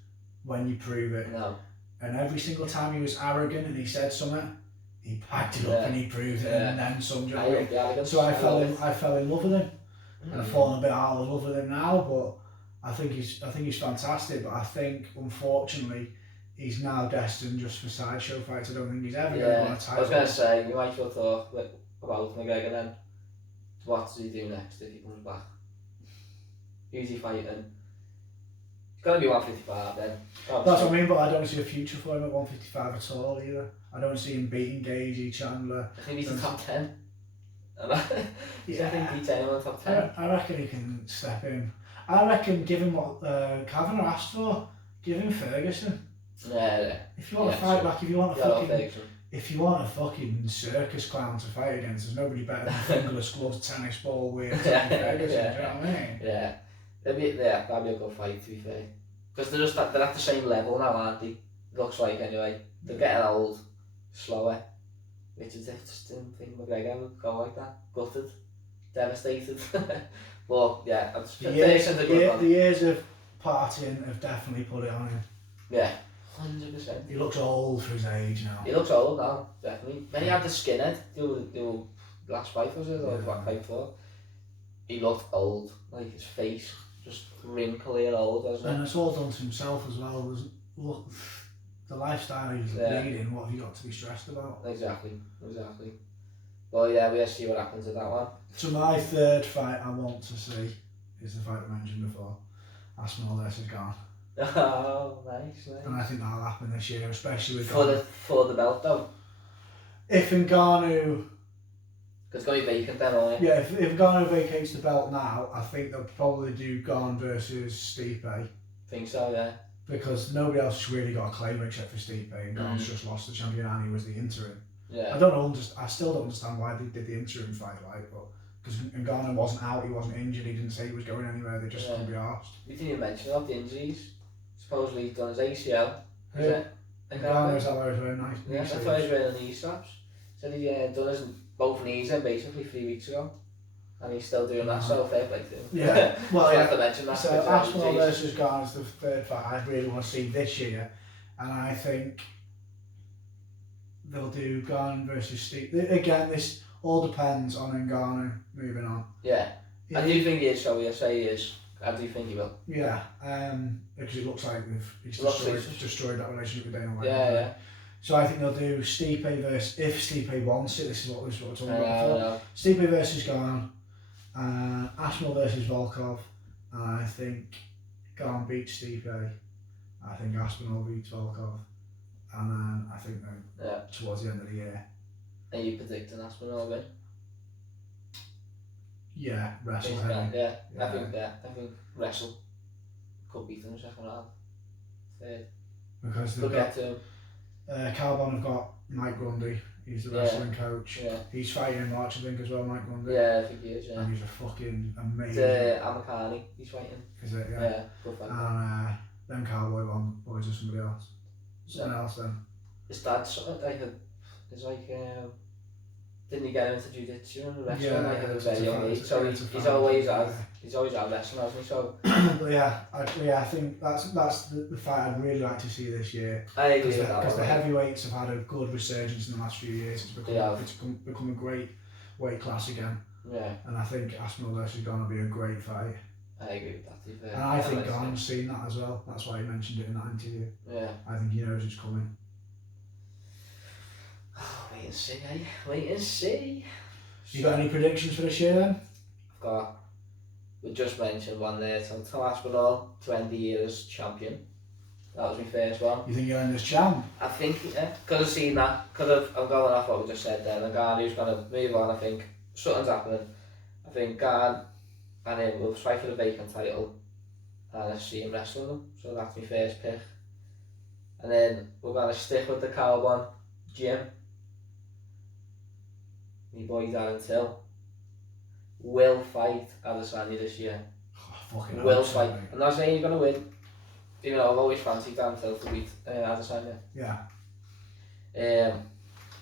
when you prove it. No. And every single time he was arrogant and he said something, he packed it up and he proved it and then some. Do you know what I mean? the arrogance. So I fell in love with him. And I've fallen a bit out of love with him now, but I think he's fantastic. But I think unfortunately he's now destined just for sideshow fights. I don't think he's ever going to win a title. I was going to say, you might as well talk about McGregor then. What does he do next if he comes back? Who's he fighting? It's got to be 155 then. That's what I mean, but I don't see a future for him at 155 at all either. I don't see him beating Gagey, Chandler. I think he's in top 10. Yeah. I think he's in the top 10. I reckon he can step in. I reckon give him what Kavanagh asked for. Give him Ferguson. Yeah. If you want to fight back, if you want a fucking circus clown to fight against, there's nobody better than fingerless gloves, tennis ball, weird Ferguson. Do you know what I mean? Yeah. That'd be a good fight, to be fair. Because they're at the same level now, aren't they? Looks like anyway. They're getting old, slower. Which is it, just didn't think McGregor would go like that. Gutted, devastated. But yeah, the years of partying have definitely put it on him. Yeah, 100%. He looks old for his age now. He looks old now, definitely. When he had the skinhead, the last fight was it, or what fight for? He looked old, like his face just wrinkly and old, wasn't it? And it's all done to himself as well. Look, the lifestyle he's leading, what have you got to be stressed about? Exactly. Well, yeah, we'll see what happens with that one. So my third fight I want to see is the fight I mentioned before, Aspinall versus Garn. Oh, nice. And I think that'll happen this year, especially with for the belt though. If Ngannou... Because it's going to be vacant then, won't it? Yeah, if Ngannou vacates the belt now, I think they'll probably do Garn versus Stipe. Think so, yeah. Because nobody else has really got a claim except for Stipe, and Garn's just lost the champion and he was the interim. Yeah. I still don't understand why they did the interim fight, like, but because Ngannou wasn't out, he wasn't injured, he didn't say he was going anywhere, they just couldn't be arsed. We didn't even mention about the injuries. Supposedly he's done his ACL. Is it? Ngannou is that where he's wearing nice Yeah, that's why he's wearing knee straps. Said he done his both knees in basically 3 weeks ago. And he's still doing that, so fair play to him. Yeah, well, I have to mention that. So Aspinall versus Garn is the third fight I really want to see this year, and I think they'll do Garn versus Steve. Again, this all depends on Ngannou moving on. Yeah. I do think he is, shall we say he is. I do think he will. Yeah, because it looks like he's destroyed that relationship with Dana White. Yeah. So I think they'll do Stipe versus, if Stipe wants it, this is what we're talking about before. Stipe versus Garn, Aspinall versus Volkov, and I think Garn beats Stipe, I think Aspinall beats Volkov, and then I think towards the end of the year. Are you predicting Aspinall win? Yeah, wrestle. Yeah. I think wrestle could beat them second round. Third. Because they've got to him. Carbon have got Mike Grundy, he's the wrestling coach. Yeah. He's fighting in March, I think, as well, Mike Grundy. Yeah, I think he is, yeah. And he's a fucking amazing. Amakani, he's fighting. Is it? Yeah, good fight. And them Cowboy boys or somebody else. Something else then. His dad's didn't he get into jiu-jitsu and wrestling like at a very young age? So he's always had wrestling, hasn't he? So but I think that's the fight I'd really like to see this year. I agree with that. Because the heavyweights have had a good resurgence in the last few years. It's become a great weight class again. Yeah. And I think Aspinall versus Gon will be a great fight. I agree with that, to be fair. And I think Gon's seen that as well. That's why he mentioned it in that interview. Yeah. I think he knows it's coming. Wait and see, eh? Wait and see. You got any predictions for this year then? We just mentioned one there. So Tom Aspinall to end the year as champion. That was my first one. You think you'll end as champ? I think, yeah. Because I've seen that. Because I'm going off what we just said there. And Garn, who's going to move on, I think. Something's happening. I think Garn and him will fight for the vacant title. And I see him wrestling them. So that's my first pick. And then we're going to stick with the cow one. Jim. My boy Darren Till will fight Adesanya this year. Will fight. I'm not saying he's going to win. Even though I've always fancied Darren Till to beat Adesanya. Yeah.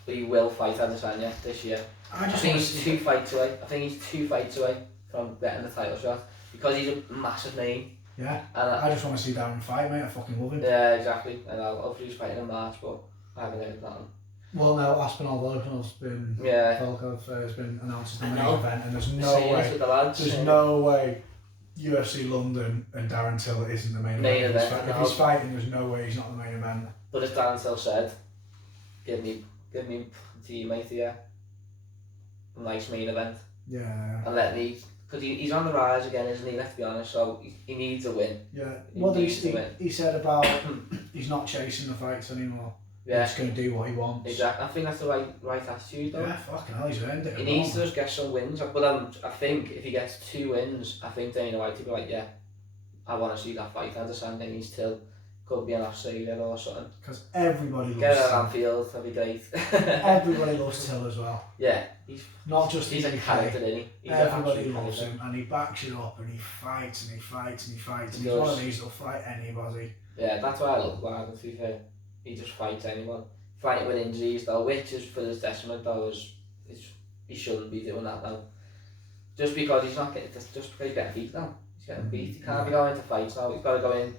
But he will fight Adesanya this year. I think he's 2 fights away. I think he's 2 fights away from getting the title shot because he's a massive name. Yeah. And I just want to see Darren fight, mate. I fucking love him. Yeah, exactly. And hopefully he's fighting in March, but I haven't heard nothing. Well, no, Aspinall Volkov's been Volkov has been announced as the main event, and there's no way UFC London and Darren Till isn't the main event. If he's fighting, there's no way he's not the main event. But as Darren Till said, give me teammate here. A nice main event. Yeah. And let me, because he's on the rise again, isn't he? Let's be honest. So he needs a win. Yeah. What did he said about he's not chasing the fights anymore. Yeah. He's going to do what he wants. Exactly. I think that's the right attitude though. Yeah, fucking hell, he's earned it. He needs to just get some wins. But I think if he gets 2 wins, I think Dana White will be like, yeah, I want to see that fight. Adesanya needs Till. Could be in Australia or something. Because everybody loves Get out on field, that'd be great. Everybody loves Till as well. Yeah. He's a character, isn't he? Everybody loves him and he backs it up and he fights and he fights and he fights. And he's one of these that'll fight anybody. Yeah, that's why I love Wagner, to be fair. He just fights anyone. Fighting with injuries though, which is for his detriment though, he shouldn't be doing that now. Just because he's getting beat now. He's getting beat. He can't be going into fights now. He's got to go in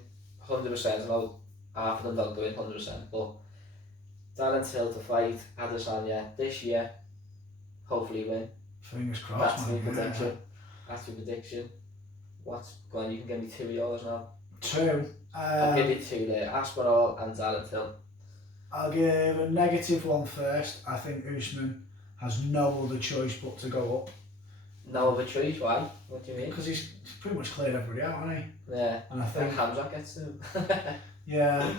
100%. Now half of them don't go in 100%. But Darren Till to fight Adesanya this year, hopefully win. Fingers crossed. That's my prediction. That's your prediction. What's going? You can give me 2 of yours now. 2. I'll give you 2 there. Aspinall and Darren Till. I'll give a negative one first. I think Usman has no other choice but to go up. No other choice? Why? What do you mean? Because he's pretty much cleared everybody out, hasn't he? Yeah. And I think Hamzat gets him. Yeah.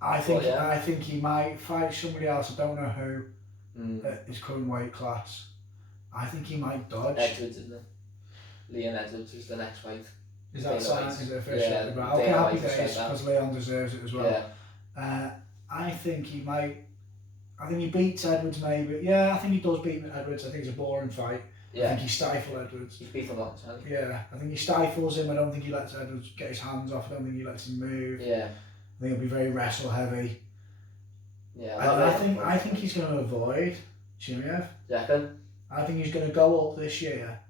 I think he might fight somebody else. I don't know who at his current weight class. I think he might dodge. Edwards, isn't it? Leon Edwards is the next fight. Is that sign? Is it official? Yeah, okay, happy days, because Leon deserves it as well. Yeah. I think he might. I think he beats Edwards maybe. Yeah, I think he does beat Edwards. I think it's a boring fight. Yeah. I think he stifles Edwards. He's beat him once, hasn't he? Yeah, I think he stifles him. I don't think he lets Edwards get his hands off. I don't think he lets him move. Yeah. I think he'll be very wrestle heavy. Yeah. I think he's going to avoid Chimaev. You reckon? I think he's going to go up this year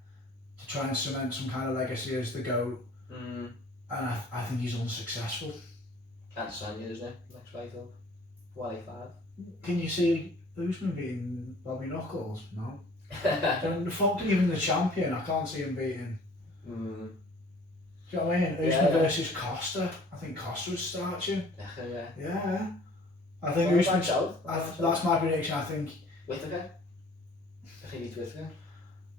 to try and cement some kind of legacy as the GOAT. And I think he's unsuccessful. Adesanya, isn't it? Next fight up. 185. Can you see Usman beating Bobby Knuckles? No. Fuck, even the champion, I can't see him beating. Do you know what I mean? Usman versus Costa. I think Costa would start you. Yeah. I think Usman. That's my prediction. I think. Whittaker? I think he's Whittaker.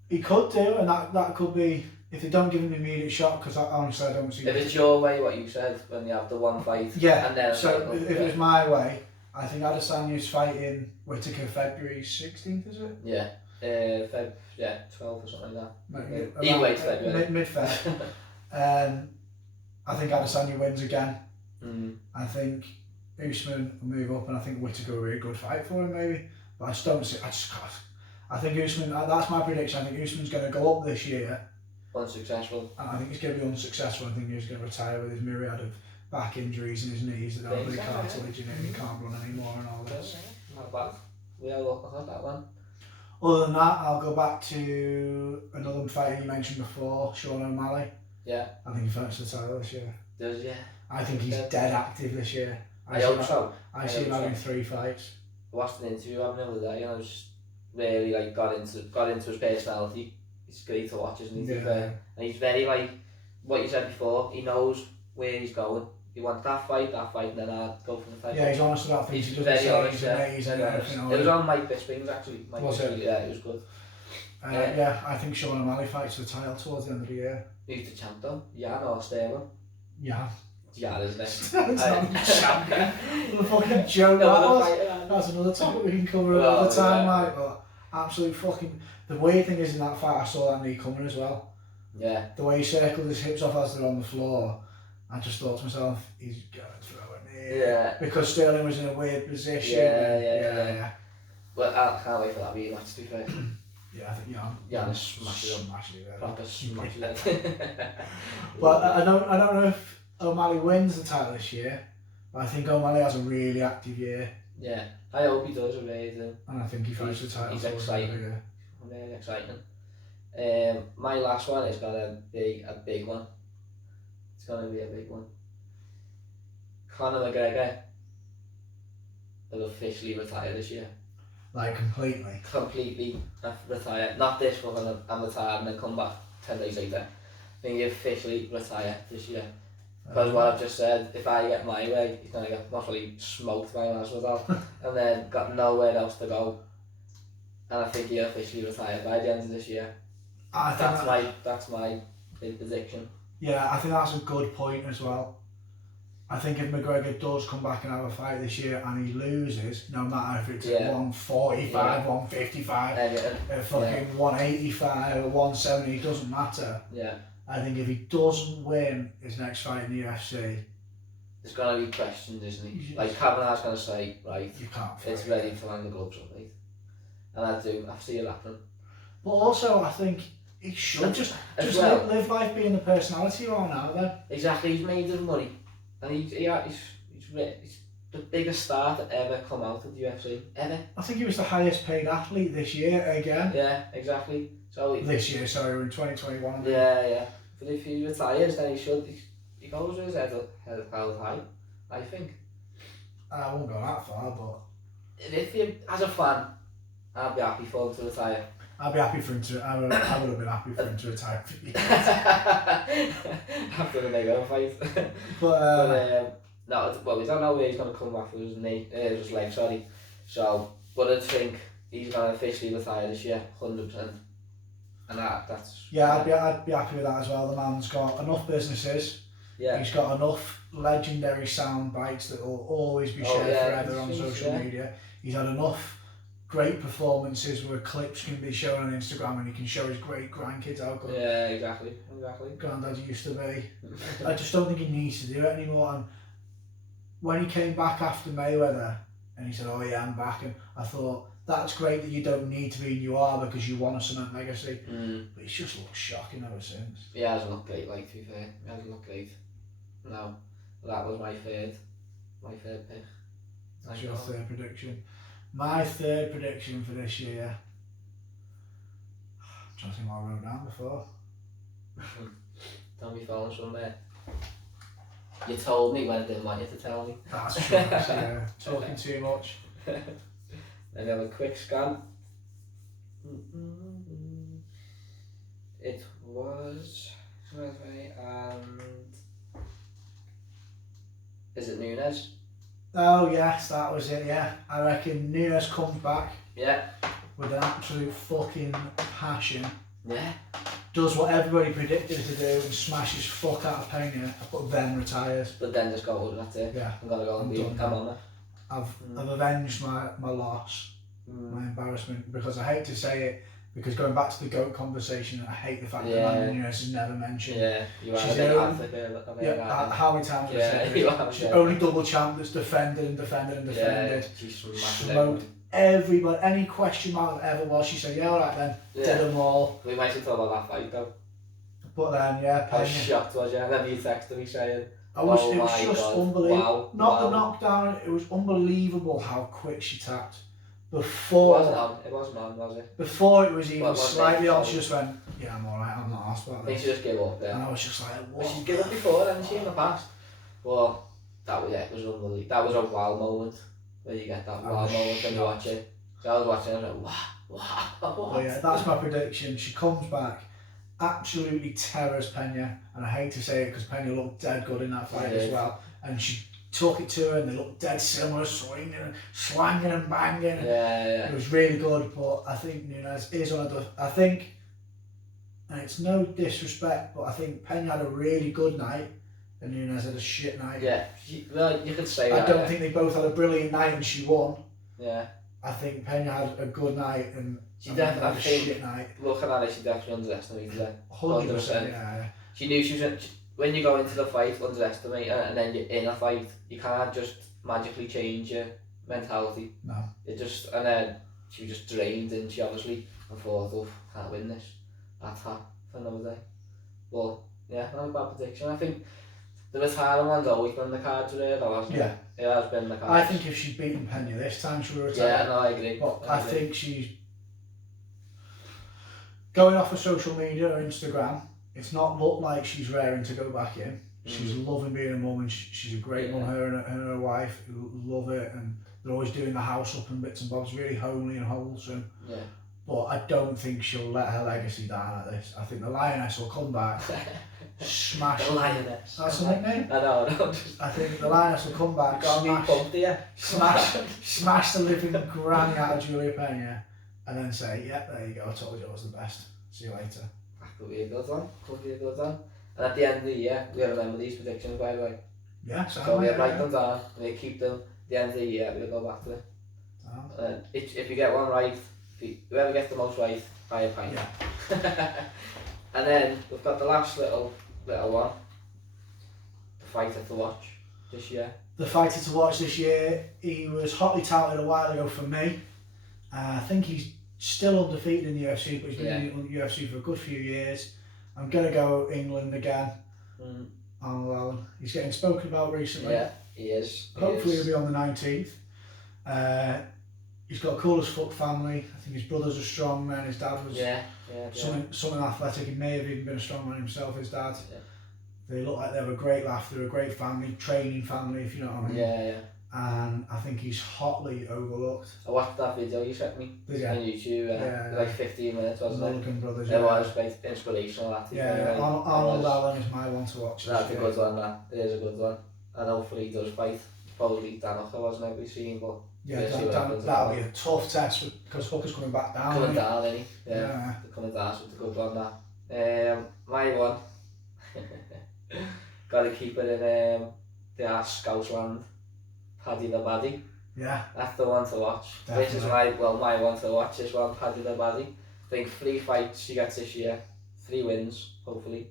He could do, and that could be if they don't give him an immediate shot. Because honestly, I don't see. If it's your way, what you said when you have the one fight. Yeah. And then so if it was my way, I think Adesanya's fighting Whittaker February 16th, is it? Yeah. 12 or something like that. He waits February. Mid-Feb. I think Adesanya wins again. I think Usman will move up, and I think Whittaker will be a good fight for him maybe. But I just don't see. I think Usman. That's my prediction. I think Usman's going to go up this year. Unsuccessful. And I think he's going to be unsuccessful. I think he's going to retire with his myriad of back injuries in his knees that don't really cartilage in it and he can't run anymore and all this. Not bad. We are looking at that one. Other than that, I'll go back to another fighter you mentioned before, Sean O'Malley. Yeah. I think he finished the title this year. Does, yeah. I think he's dead active this year. I hope so. I see him having 3 fights. I watched an interview of him the other day and I was really like got into his personality. He's great to watch, isn't he? Yeah. And he's very like what you said before, he knows where he's going. He wants that fight, and then I'll go for the fight. Yeah, he's honest about things. He's he very say honest, he's yeah. amazing. It was on Mike Bisping's actually. Was it? Yeah, it was good. Yeah, I think Sean O'Malley fights for the title towards the end of the year. Who's the champ though? Jan or Sterling? Yeah. Jan, isn't it? It's not the champion. What a fucking joke that was. That's another topic we can cover another time, mate. But absolute fucking... The weird thing is in that fight, I saw that knee coming as well. Yeah. The way he circled his hips off as they're on the floor, I just thought to myself, he's going to throw a knee. Yeah. Because Sterling was in a weird position. Yeah. Well, I can't wait for that rematch to be fair. Yeah, I think Jan smashes him. Proper smashes him. But I don't know if O'Malley wins the title this year, but I think O'Malley has a really active year. Yeah, I hope he does, I really do. And I think he fights the title. He's exciting. Really exciting. My last one is gonna be a big one. It's gonna be a big one. Conor McGregor will officially retire this year. Like completely? Completely retire. Not this one, I'm retired and then come back 10 days later. I think he'll officially retire this year. Because what I've just said, if I get my way, he's going to get possibly smoked by Masvidal and then got nowhere else to go. And I think he'll officially retire by the end of this year. That's my big prediction. Yeah, I think that's a good point as well. I think if McGregor does come back and have a fight this year and he loses, no matter if it's 145, 155, fucking 185 or 170, it doesn't matter. Yeah. I think if he doesn't win his next fight in the UFC, there's going to be questions, isn't he? Like Kavanaugh's going to say, right, you can't it's ready to land the gloves up, mate. And I see it happen. But also, I think he should just live life being the personality you are now then. Exactly, he's made his money. And he's the biggest star to ever come out of the UFC, ever. I think he was the highest paid athlete this year again. Yeah, exactly. So this year, sorry, we're in 2021. Yeah. But if he retires, then he goes with his head held high, I think. I won't go that far, but... If you, as a fan, I'd be happy for him to retire. I'd be happy for him to... I would have been happy for him to retire. After the Mayweather fight. No, well, we don't know where he's going to come back with his knee, his leg, sorry. So, but I think he's going to officially retire this year, 100%. And that's... Yeah, I'd be happy with that as well. The man's got enough businesses. Yeah. He's got enough legendary sound bites that will always be shared forever on social media. He's had enough great performances where clips can be shown on Instagram and he can show his great grandkids how good exactly Granddad used to be. I just don't think he needs to do it anymore. And when he came back after Mayweather and he said, "Oh yeah, I'm back," and I thought, that's great that you don't need to be, and you are, because you want to cement legacy. But it's just looked shocking ever since. Yeah, it hasn't looked great, like, to be fair. It hasn't looked great. No. That was my third pick. That's your third prediction. My third prediction for this year... I'm trying to think what I wrote down before. Don't be falling somewhere. You told me when I didn't want you to tell me. That's true, yeah. Talking too much. Let me have a quick scan. It was... and... Is it Nunes? Oh yes, that was it, yeah. I reckon Nunes comes back. Yeah. With an absolute fucking passion. Yeah. Does what everybody predicted to do and smashes fuck out of Pena, but then retires. But then just go, that's it. Yeah. I'm gonna go and beat him. Come on, man. I've avenged my loss, my embarrassment, because I hate to say it, because going back to the GOAT conversation, I hate the fact that Amanda Nunes is never mentioned. Yeah, you are. How many times have I said it? She's only double champ that's defended. Yeah, she's smoked everybody. Any question mark that ever was, she said, "Yeah, alright then." Did them all. We might have talked about that fight though. But then, yeah, I was shocked, was you? And then you texted me saying, It was just unbelievable. Wow. Not the knockdown, it was unbelievable how quick she tapped. Before it wasn't on, was it? Before it was even slightly on, she just went, yeah, I'm alright, I'm not asked about this. I think she just gave up, yeah. And I was just like, what? She's given up before, hasn't she, in the past? Well, it was unbelievable. That was a wow moment, where you get that wow moment when you watch it. So I was watching it, I was like, wow. But yeah, that's my prediction. She comes back, absolutely terrors Pena, and I hate to say it because Pena looked dead good in that fight as well. And she took it to her and they looked dead similar, swinging and banging. Yeah. It was really good, but I think Nunes is on I think, and it's no disrespect, but I think Pena had a really good night and Nunes had a shit night. Yeah, well, you could say that. I don't think they both had a brilliant night and she won. Yeah. I think Pena had a good night and she definitely had a shit night. Looking at it, she definitely underestimated it. 100%, yeah. She knew she was... When you go into the fight, underestimate her, and then you're in a fight, you can't just magically change your mentality. No. It just... And then she was just drained, and she obviously thought, oh, can't win this. That's her for another day. But, yeah, not a bad prediction. I think the retiring one's always been the cards with her, though, hasn't it? Yeah. It has been the cards. I think if she'd beaten Pena this time, she would retire. Yeah, no, I agree. But I think she's... Going off of social media or Instagram, it's not looked like she's raring to go back in. She's loving being a mum and she's a great mum, her and her wife love it, and they're always doing the house up and bits and bobs, really homely and wholesome. Yeah. But I don't think she'll let her legacy down like this. I think the Lioness will come back, smash... The Lioness. That's the nickname? I know. I think the Lioness will come back, smash the living granny out of Julia Pena, and then say, yeah, there you go, I told you I was the best. See you later. That could be a good one. And at the end of the year, we remember these predictions, by the way. Yeah, so we write them down, we keep them. At the end of the year, we'll go back to it. If you get one right, whoever gets the most right, buy a pint. Yeah. And then we've got the last little one. The fighter to watch this year. The fighter to watch this year, he was hotly touted a while ago for me. I think he's still undefeated in the UFC, but he's been in the UFC for a good few years. I'm going to go England again. Arnold Allen. He's getting spoken about recently. Yeah, he is. Hopefully he'll be on the 19th. He's got a cool as fuck family. I think his brother's a strong man. His dad was something athletic. He may have even been a strong man himself, his dad. Yeah. They look like they have a great laugh. They're a great family, training family, if you know what I mean. Yeah. And I think he's hotly overlooked. I watched that video you sent me on YouTube, like 15 minutes, wasn't it? Mulligan Brothers. It was inspirational, that. Yeah, Arnold Allen is my one to watch. That's a good one, that. It is a good one. And hopefully he does fight. Probably Dan Hooker, wasn't it, we've seen, but... Yeah, that'll be a tough test because Hooker's coming back down. Coming down, isn't he? Yeah. Coming down, so it's a good one, that. My one. Gotta keep it in the arse Scousland. Paddy the Baddie. Yeah. That's the one to watch. Definitely. This is my one to watch, this one, Paddy the Baddie. I think 3 fights she gets this year, 3 wins, hopefully.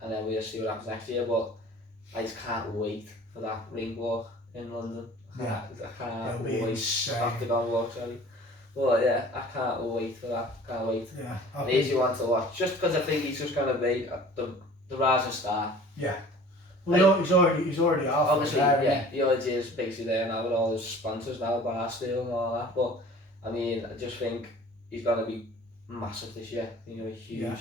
And then we'll see what happens next year, but I just can't wait for that ring walk in London. I can't wait. Octagon walk, sorry. Well, yeah, I can't wait for that. Can't wait. Yeah. An easy one to watch, just because I think he's just going to be the rising star. Yeah. Well, he's already off. Obviously, he already is basically there now with all his sponsors now, Barstool and all that. But I mean, I just think he's gonna be massive this year. You know, huge. Yeah.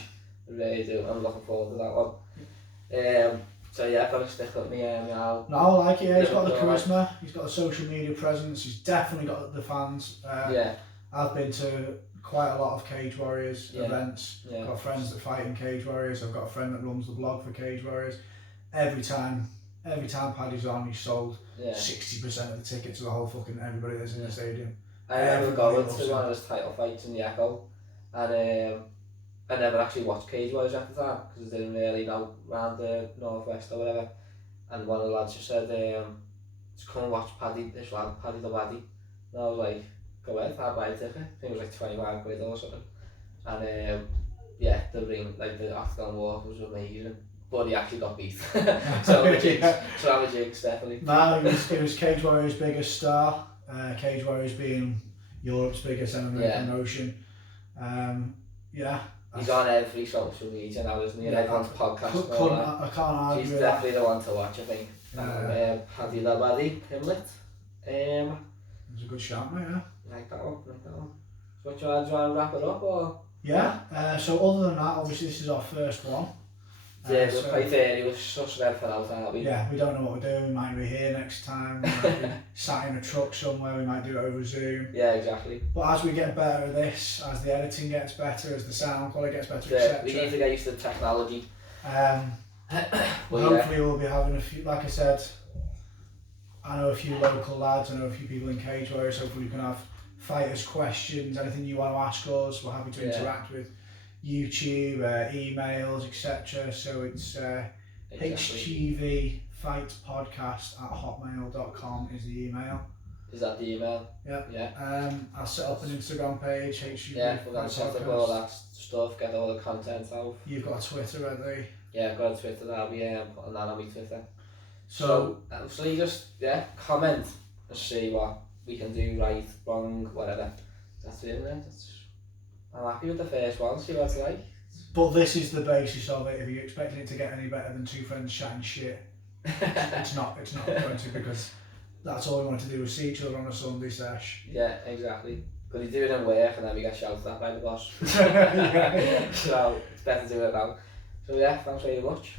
I really do. I'm looking forward to that one. So yeah, I've got to stick up me. No, I like it. Yeah, he's got the charisma. He's got the social media presence. He's definitely got the fans. I've been to quite a lot of Cage Warriors events. I've got friends that fight in Cage Warriors. I've got a friend that runs the blog for Cage Warriors. Every time Paddy's on, he's sold 60% of the tickets to the whole fucking everybody that's in the stadium. I remember going to one of his title fights in the Echo, and I never actually watched Cage Warriors at the time because I didn't really know around the northwest or whatever. And one of the lads just said, "Just come and watch Paddy the Baddie." And I was like, "Go ahead, I'll buy a ticket." I think it was like 25 quid or something. And the ring, like the octagon walk, was amazing. But he actually got beat. So I'm a jinx, definitely. No, it was Cage Warriors' biggest star. Cage Warriors being Europe's biggest MMA promotion. He's on every social media now, isn't he? Yeah, Everyone's podcast. I can't argue He's with definitely the one to watch, I think. Paddy Labaddy, Pimlet. It was a good shout, mate, yeah. Like that one. So what do you want to wrap it up, or? Yeah, so other than that, obviously this is our first one. Yeah, we're quite early, we're such red for out, aren't we? Yeah, we don't know what we're doing, we might be here next time, we might be sat in a truck somewhere, we might do it over Zoom. Yeah, exactly. But as we get better at this, as the editing gets better, as the sound quality gets better, etc. We need to get used to the technology. Hopefully we'll be having a few, like I said, I know a few local lads, I know a few people in Cage Warriors, hopefully we can have fighters questions, anything you want to ask us, we're happy to interact with YouTube, emails, etc. So it's hgvfightspodcast@hotmail.com is the email. Is that the email? Yeah. I'll set up an Instagram page, HGV. Yeah, we're going to set up all that stuff, get all the content out. You've got a Twitter, haven't Yeah, I've got a Twitter, that'll be putting that on my Twitter. So you just, comment and see what we can do right, wrong, whatever. That's it, isn't it? I'm happy with the first one, see what it's like. But this is the basis of it. If you're expecting it to get any better than two friends chatting shit, it's not going to, because that's all we want to do is see each other on a Sunday sesh. Yeah, exactly. Because you do it in work and then we get shouted at by the boss. yeah. So it's better to do it now. So yeah, thanks very much.